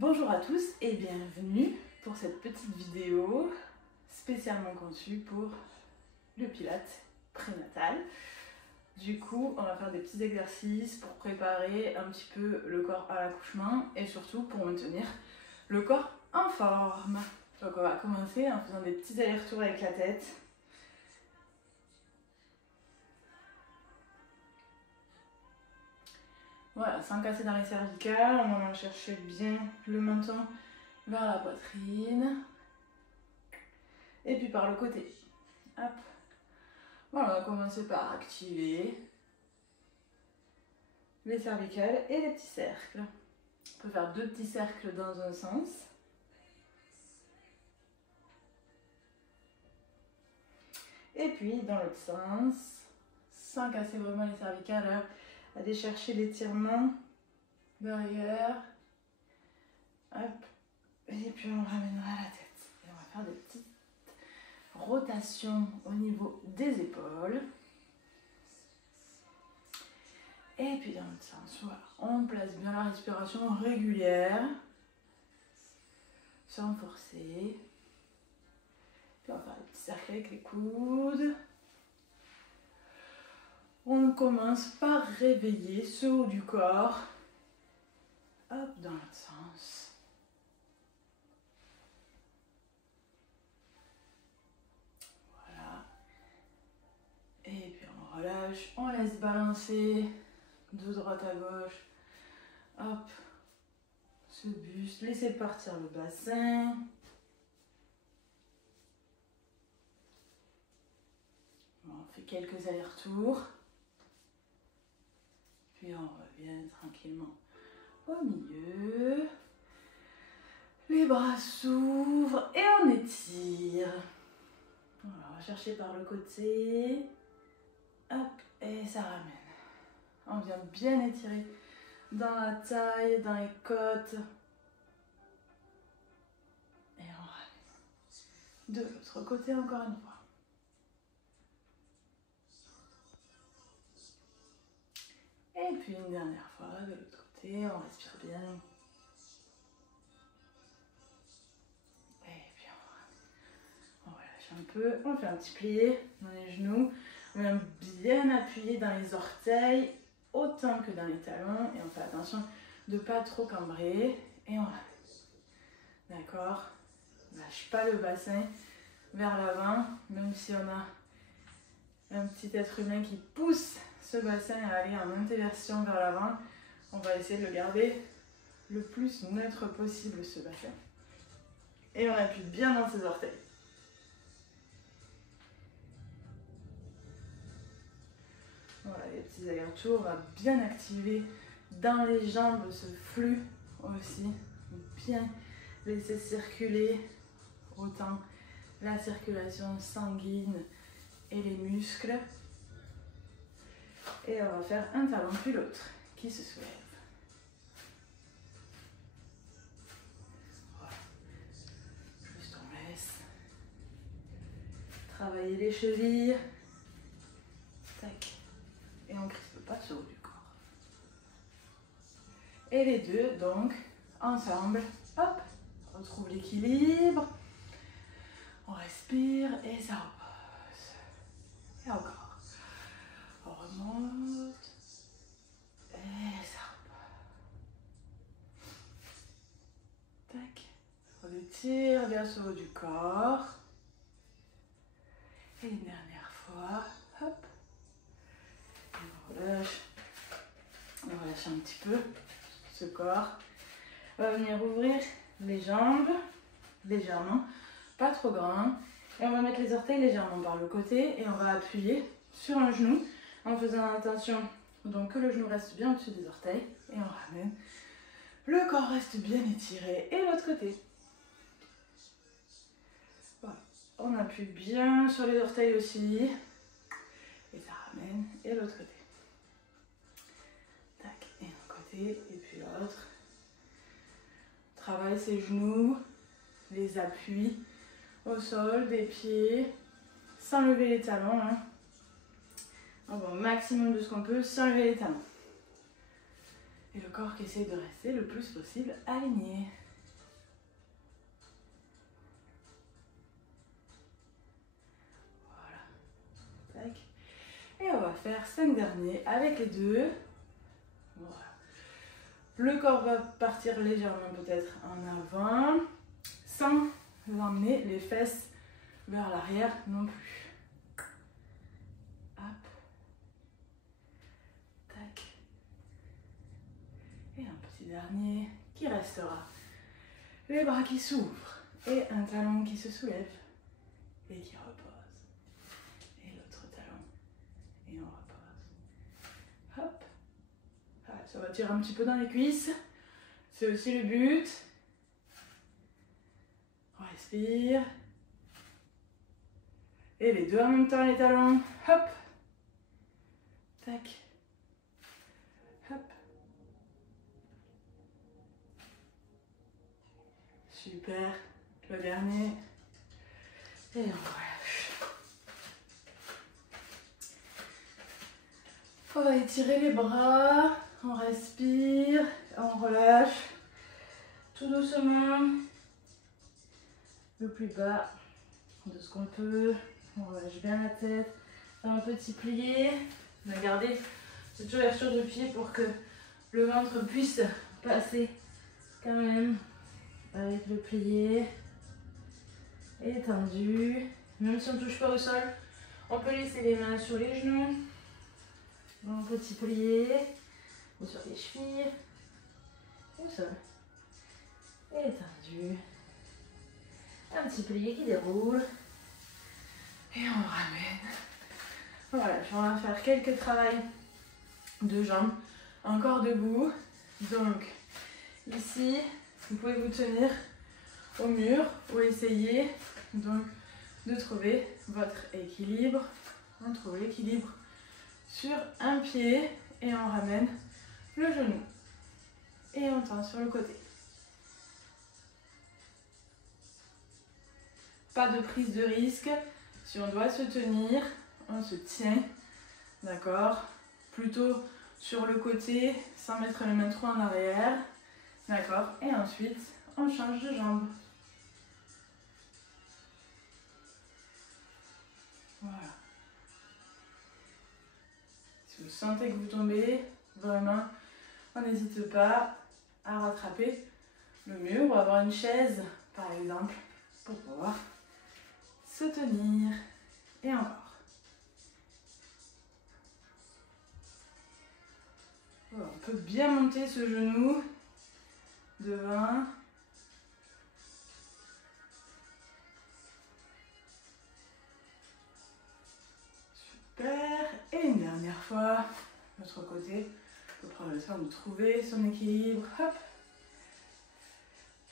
Bonjour à tous et bienvenue pour cette petite vidéo spécialement conçue pour le Pilates prénatal. Du coup, on va faire des petits exercices pour préparer un petit peu le corps à l'accouchement et surtout pour maintenir le corps en forme. Donc on va commencer en faisant des petits allers-retours avec la tête. Voilà, sans casser dans les cervicales, on va chercher bien le menton vers la poitrine. Et puis par le côté. Hop. Voilà, on va commencer par activer les cervicales et les petits cercles. On peut faire 2 petits cercles dans un sens. Et puis dans l'autre sens, sans casser vraiment les cervicales, aller chercher l'étirement derrière. Hop. Et puis on ramènera la tête. Et on va faire des petites rotations au niveau des épaules. Et puis dans l'autre sens, voilà. On place bien la respiration régulière, sans forcer. Puis on va faire des petits cercles avec les coudes. On commence par réveiller ce haut du corps. Hop, dans l'autre sens. Voilà. Et puis on relâche, on laisse balancer de droite à gauche. Hop. Ce buste, laissez partir le bassin. Bon, on fait quelques allers-retours. Puis on revient tranquillement au milieu. Les bras s'ouvrent et on étire. Voilà, on va chercher par le côté. Hop, et ça ramène. On vient bien étirer dans la taille, dans les côtes. Et on ramène. De l'autre côté encore une fois. Et puis une dernière fois de l'autre côté, on respire bien. Et puis on relâche un peu, on fait un petit plié dans les genoux. On vient bien appuyer dans les orteils, autant que dans les talons. Et on fait attention de ne pas trop cambrer. Et on ramène. D'accord? Lâche pas le bassin vers l'avant, même si on a un petit être humain qui pousse ce bassin à aller en intéversion vers l'avant. On va essayer de le garder le plus neutre possible, ce bassin. Et on appuie bien dans ses orteils. Voilà, les petits allers-retours, on va bien activer dans les jambes ce flux aussi. Bien laisser circuler autant la circulation sanguine et les muscles. Et on va faire un talon puis l'autre qui se soulève. Voilà. Juste on laisse travailler les chevilles. Tac. Et on ne crispe pas ce haut du corps. Et les deux, donc, ensemble. Hop, on retrouve l'équilibre. On respire et ça repose. Et encore. On remonte. Et ça repose. Tac. On étire vers ce haut du corps. Et une dernière fois. Hop. On relâche. On relâche un petit peu ce corps. On va venir ouvrir les jambes légèrement, pas trop grand. Et on va mettre les orteils légèrement par le côté et on va appuyer sur un genou en faisant attention donc que le genou reste bien au-dessus des orteils. Et on ramène. Le corps reste bien étiré. Et l'autre côté. Voilà. On appuie bien sur les orteils aussi. Et ça ramène. Et l'autre côté. Tac. Et un côté. Et puis l'autre. Travaille ses genoux. Les appuis au sol, des pieds. Sans lever les talons. Hein. On va au maximum de ce qu'on peut sans lever les talons. Et le corps qui essaie de rester le plus possible aligné. va faire 5 derniers avec les deux. Voilà. Le corps va partir légèrement peut-être en avant, sans emmener les fesses vers l'arrière non plus. Hop. Tac. Et un petit dernier qui restera. Les bras qui s'ouvrent et un talon qui se soulève et qui repose. Et l'autre talon. Et on repose. Hop. Voilà, ça va tirer un petit peu dans les cuisses. C'est aussi le but. On respire. Et les deux en même temps, les talons. Hop. Tac. Hop. Super. Le dernier. Et on relâche. On va étirer les bras. On respire. On relâche. Tout doucement. Le plus bas de ce qu'on peut. On relâche bien la tête. Un petit plié. On va garder cette ouverture de pied pour que le ventre puisse passer quand même avec le plié. Étendu. Même si on ne touche pas au sol, on peut laisser les mains sur les genoux. Un petit plié. Ou sur les chevilles. Au sol. Étendu. Un petit plié qui déroule. Et on ramène. Voilà, on va faire quelques travails de jambes. Encore debout. Donc, ici, vous pouvez vous tenir au mur ou essayer donc de trouver votre équilibre. On trouve l'équilibre sur un pied et on ramène le genou. Et on tend sur le côté. Pas de prise de risque. Si on doit se tenir, on se tient. D'accord? Plutôt sur le côté, sans mettre les mains trop en arrière. D'accord? Et ensuite, on change de jambe. Voilà. Si vous sentez que vous tombez, vraiment, on n'hésite pas à rattraper le mur ou avoir une chaise, par exemple, pour pouvoir se tenir. Et encore. Voilà, on peut bien monter ce genou devant. Super. Et une dernière fois, l'autre côté. On peut prendre le temps de trouver son équilibre. Hop.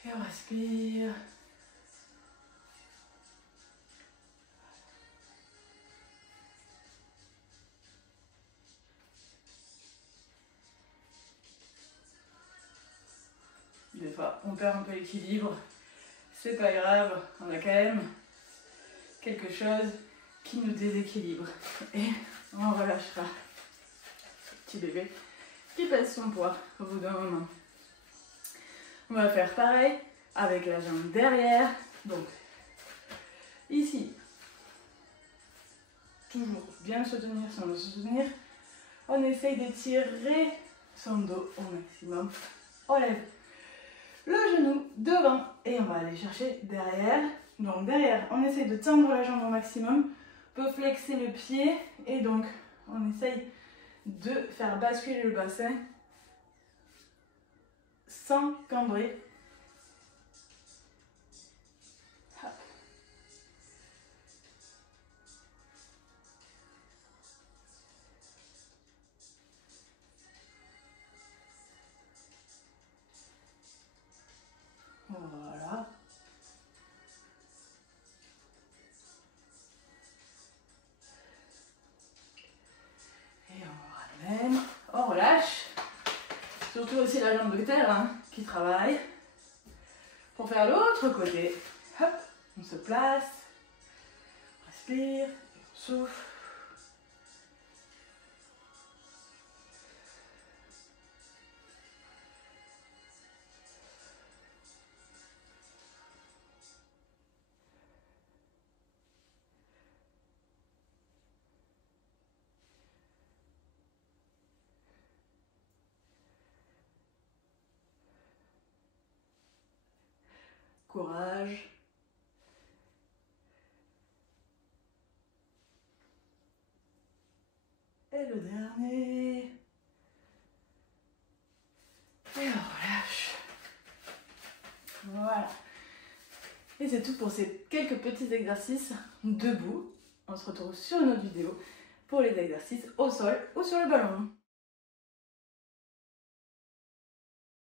Et on respire. Des fois, on perd un peu l'équilibre. C'est pas grave, on a quand même quelque chose qui nous déséquilibre. Et on relâchera ce petit bébé qui pèse son poids au bout d'un moment. On va faire pareil avec la jambe derrière. Donc, ici, toujours bien se tenir sans le soutenir. On essaye d'étirer son dos au maximum. On lève le genou devant et on va aller chercher derrière. Donc derrière, on essaye de tendre la jambe au maximum. On peut flexer le pied et donc on essaye de faire basculer le bassin sans cambrer. Hop. Voilà. Et on ramène, on relâche. Surtout aussi la jambe de terre hein, qui travaille. Pour faire l'autre côté, hop, on se place, on respire, on souffle. courage. Et le dernier. Et on relâche. Voilà. Et c'est tout pour ces quelques petits exercices debout. On se retrouve sur une autre vidéo pour les exercices au sol ou sur le ballon.